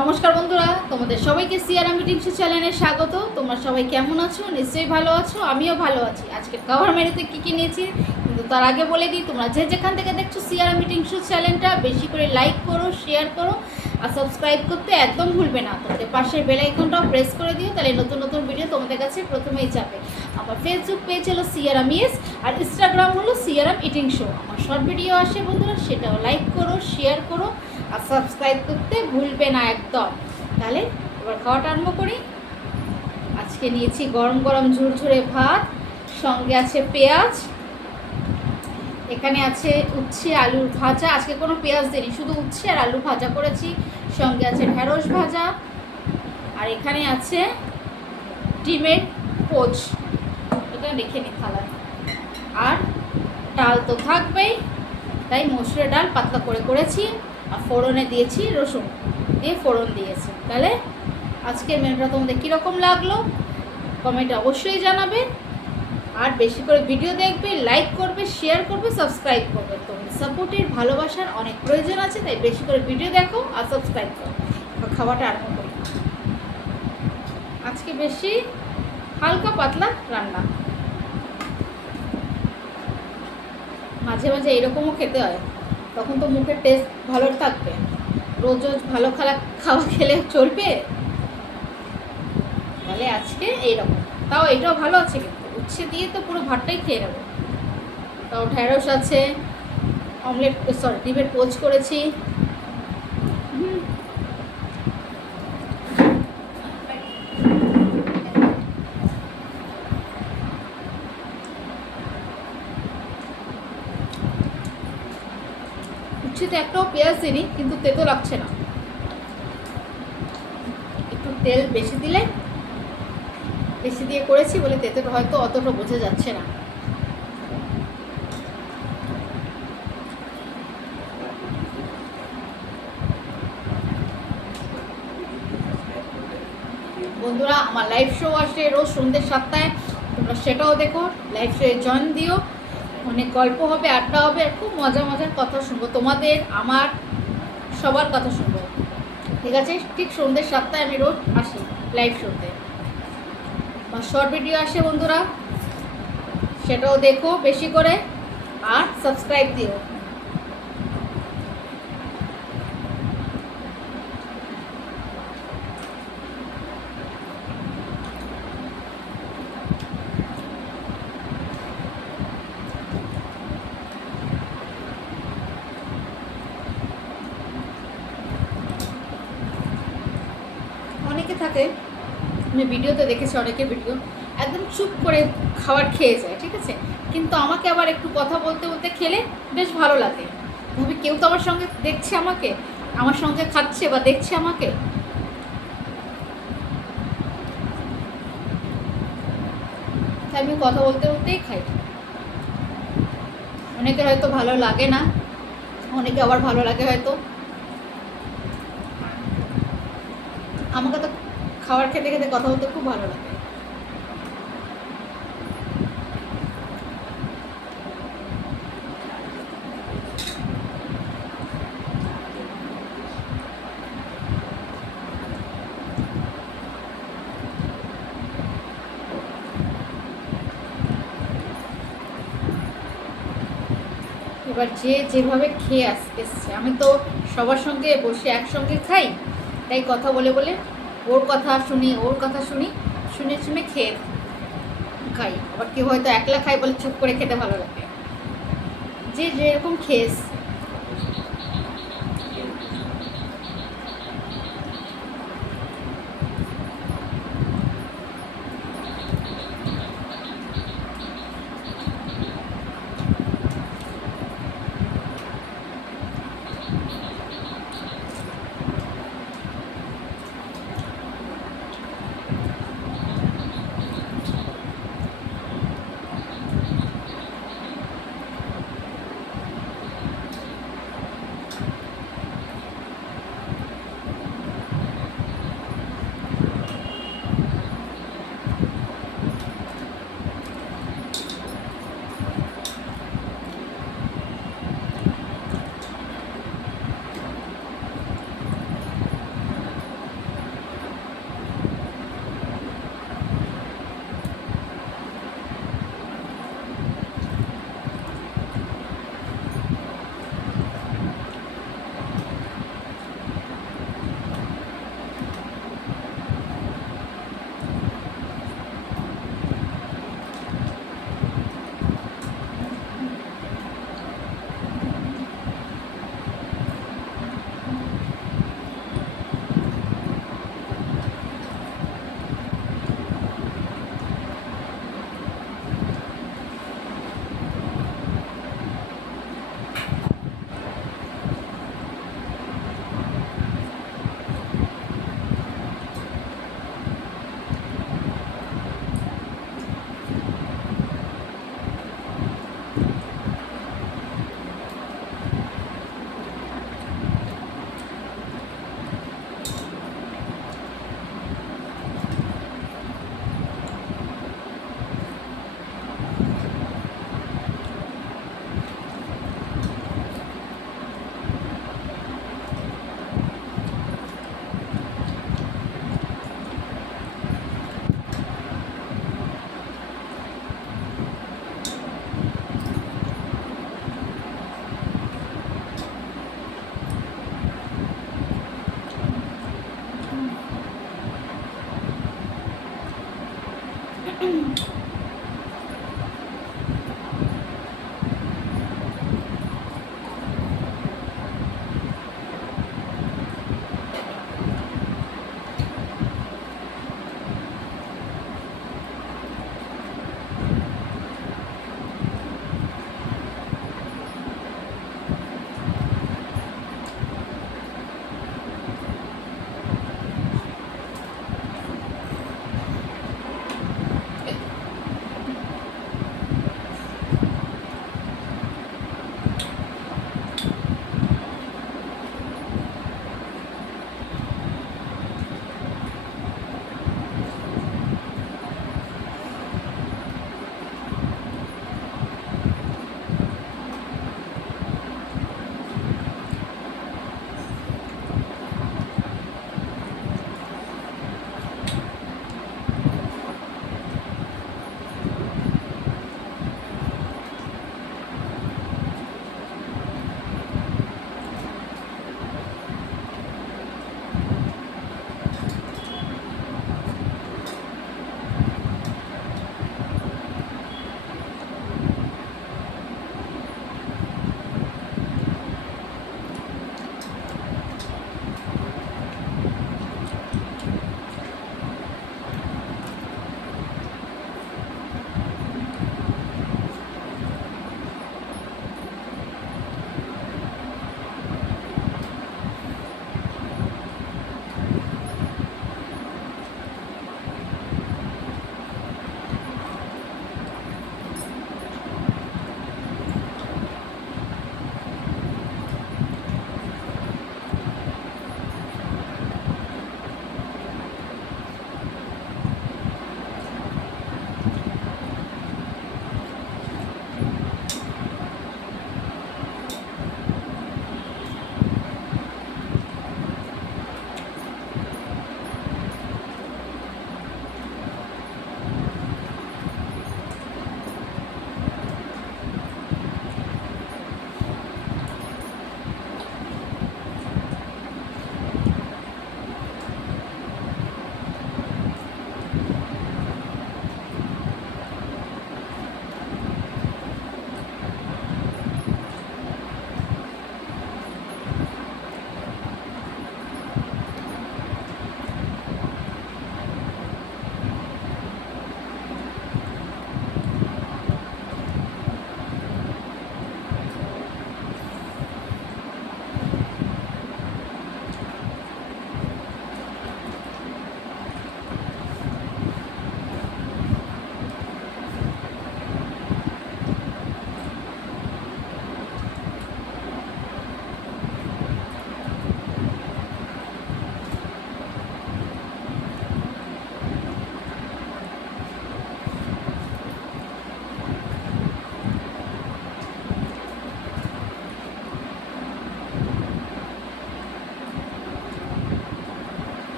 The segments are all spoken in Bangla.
নমস্কার বন্ধুরা, তোমাদের সবাইকে সিআরএম মিটিংস চ্যানেলে স্বাগত। তোমরা সবাই কেমন আছো? নিশ্চয়ই ভালো আছো, আমিও ভালো আছি। আজকে কভার মেনুতে কী নিয়েছি, কিন্তু তার আগে বলে দিই, তোমরা যেখান থেকে দেখছো সিআরএম মিটিংস চ্যানেলটা বেশি করে লাইক করো, শেয়ার করো আর সাবস্ক্রাইব করতে একদম ভুলবে না। তোমাদের পাশের বেল আইকনটাও প্রেস করে দিও, তাহলে নতুন নতুন ভিডিও তোমাদের কাছে প্রথমেই যাবে। আমার ফেসবুক পেজ হলো সিআরএম ইএস আর ইনস্টাগ্রাম হলো সিআরএম ইটিং শো। আমার শর্ট ভিডিও আসে বন্ধুরা, সেটাও লাইক করো, শেয়ার করো আর সাবস্ক্রাইব করতে ভুলবে না একদম। তাহলে এবার খাওয়াটা আরম্ভ করি। আজকে নিয়েছি গরম গরম ঝুরঝুরে ভাত, সঙ্গে আছে পেঁয়াজ, এখানে আছে উচ্ছে আলুর ভাজা। আজকে কোনো পেঁয়াজ দিইনি, শুধু উচ্ছে আর আলু ভাজা করেছি। সঙ্গে আছে ঢেঁড়স ভাজা, আর এখানে আছে ডিমের পোচ, এটা রেখে নি থালায়। আর ডাল তো থাকবেই, তাই মসুরের ডাল পাতলা করে করেছি আর ফোড়নে দিয়েছি রসুন দিয়ে ফোড়ন দিয়েছি। তাহলে আজকের মেনুটা তোমাদের কীরকম লাগলো কমেন্টে অবশ্যই জানাবে। আর বেশি করে ভিডিও দেখবে, লাইক করবে, শেয়ার করবে, সাবস্ক্রাইব করবে। তোমাদের সাপোর্টের ভালোবাসার অনেক প্রয়োজন আছে, তাই বেশি করে ভিডিও দেখো আর সাবস্ক্রাইব করো। খাওয়াটা আরম্ভ করি। আজকে বেশি হালকা পাতলা রান্না, মাঝে মাঝে এরকমও খেতে হয়, তখন তো মুখের টেস্ট ভালো থাকবে। রোজ রোজ ভালো খাওয়া খেলে চলবে? তাহলে আজকে এইরকম, তাও এইটাও ভালো আছে, কিন্তু উচ্ছে দিয়ে তো পুরো ভাতটাই খেয়ে নেবো। তাও ঢেঁড়স আছে, অমলেট ডিমের পোচ করেছি। উচ্ছেতে একটাও পেঁয়াজ দিইনি, কিন্তু তেতো লাগছে না। একটু তেল বেশি দিলে, বেশি দিয়ে করেছি বলে তেতোটা হয়তো অতটা বোঝা যাচ্ছে না। বন্ধুরা, আমার লাইভ শো আসে রোজ সন্ধ্যে 7টায়, তোমরা সেটাও দেখো, লাইভ শোয়ে জয়েন দিও। অনেক গল্প হবে, আড্ডা হবে, আর খুব মজার কথা শুনবো, তোমাদের আমার সবার কথা শুনবো। ঠিক আছে? ঠিক সন্ধ্যে 7টায় আমি রোজ আসি লাইভ শোতে। আমার শর্ট ভিডিও আসে বন্ধুরা, সেটাও দেখো বেশি করে আর সাবস্ক্রাইব দিও। অনেকে থাকে, আমি ভিডিওতে দেখেছি অনেকের ভিডিও একদম চুপ করে খাবার খেয়ে যায়, ঠিক আছে, কিন্তু আমাকে আবার একটু কথা বলতে বলতে খেলে বেশ ভালো লাগে। ভাবি কেউ তো আমার সঙ্গে দেখছে, আমাকে আমার সঙ্গে খাচ্ছে বা দেখছে আমাকে। তাই আমি কথা বলতে বলতেই খাই। অনেকের হয়তো ভালো লাগে না, অনেকে আবার ভালো লাগে হয়তো। আমাকে তো খাবার খেতে খেতে কথা বলতে খুব ভালো লাগে। এবার যে যেভাবে খেয়ে এসছে, আমি তো সবার সঙ্গে বসে একসঙ্গে খাই, তাই কথা বলে বলে ওর কথা শুনি, ওর কথা শুনি, শুনে শুনে খেয়ে খাই। আবার কেউ হয়তো একলা খাই বলে চুপ করে খেতে ভালো লাগে, যে যেরকম খেয়ে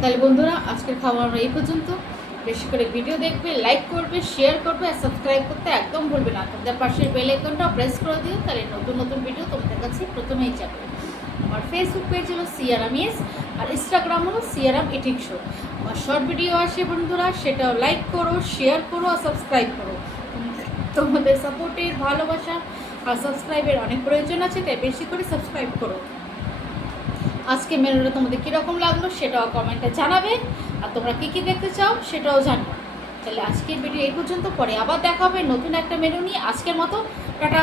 তাহলে বন্ধুরা আজকের খাবার আমরা এই পর্যন্ত। বেশি করে ভিডিও দেখবে, লাইক করবে, শেয়ার করবে আর সাবস্ক্রাইব করতে একদম ভুলবে না। তোমাদের পাশের বেল আইকনটা প্রেস করে দিও, তাহলে নতুন নতুন ভিডিও তোমাদের কাছে প্রথমেই যাবে। আমার ফেসবুক পেজ হলো সিয়ারামিস আর ইনস্টাগ্রাম হলো সিয়ারাম ইটিং শো। আমার শর্ট ভিডিও আসে বন্ধুরা, সেটাও লাইক করো, শেয়ার করো আর সাবস্ক্রাইব করো। তোমাদের সাপোর্টের, ভালোবাসা আর সাবস্ক্রাইবের অনেক প্রয়োজন আছে, তাই বেশি করে সাবস্ক্রাইব করো। আজকে মেনুটা তোমাদের কীরকম লাগলো সেটাও কমেন্টে জানাবে, আর তোমরা কী কী দেখতে চাও সেটাও জানবে। তাহলে আজকের ভিডিও এই পর্যন্ত, পরে আবার দেখা হবে নতুন একটা মেনু নিয়ে। আজকের মতো টাটা।